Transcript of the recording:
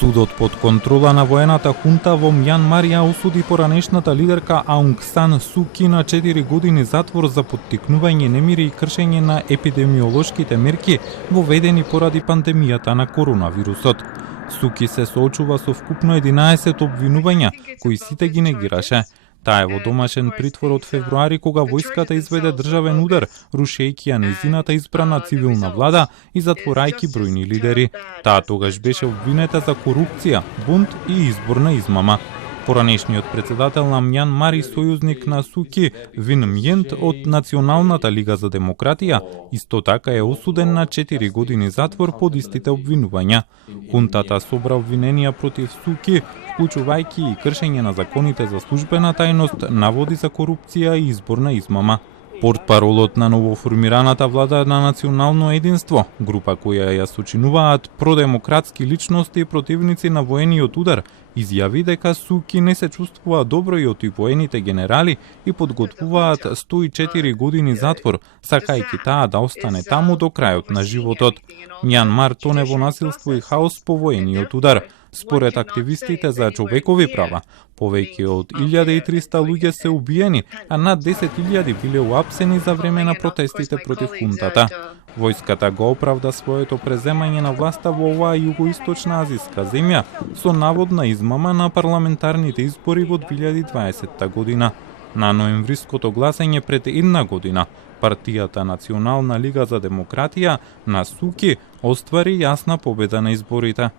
Судот под контрола на воената хунта во Мјанмар ја осуди поранешната лидерка Аунг Сан Су Ки на 4 години затвор за поттикнување немири и кршење на епидемиолошките мерки воведени поради пандемијата на коронавирусот. Су Ки се соочува со вкупно 11 обвинувања, кои сите ги негираше. Таа е во домашен притвор од февруари кога војската изведе државен удар, рушејќи ја нејзината избрана цивилна влада и затворајќи бројни лидери. Таа тогаш беше обвинета за корупција, бунт и изборна измама. Поранешниот председател на Мјанмар и сојузник на Су Ки, Вин Мјент од Националната лига за демократија, исто така е осуден на 4 години затвор под истите обвинувања. Хунтата собра обвиненија против Су Ки, вклучувајќи и кршење на законите за службена тајност, наводи за корупција и изборна измама. Портпаролот на новоформираната влада на национално единство, група која ја сочинуваат продемократски личности и противници на воениот удар, изјави дека Су Ки не се чувствува добро и од воените генерали и подготвуваат 104 години затвор, сакајќи таа да остане таму до крајот на животот. Мјанмар тоне во насилство и хаос по воениот удар. Според активистите за човекови права, повеќе од 1300 луѓе се убиени, а над 10.000 биле уапсени за време на протестите против хунтата. Војската го оправда своето преземање на власта во оваа југоисточна азиска земја со наводна измама на парламентарните избори во 2020 година. На ноемвриското гласање пред една година, партијата Национална лига за демократија на Су Ки оствари јасна победа на изборите.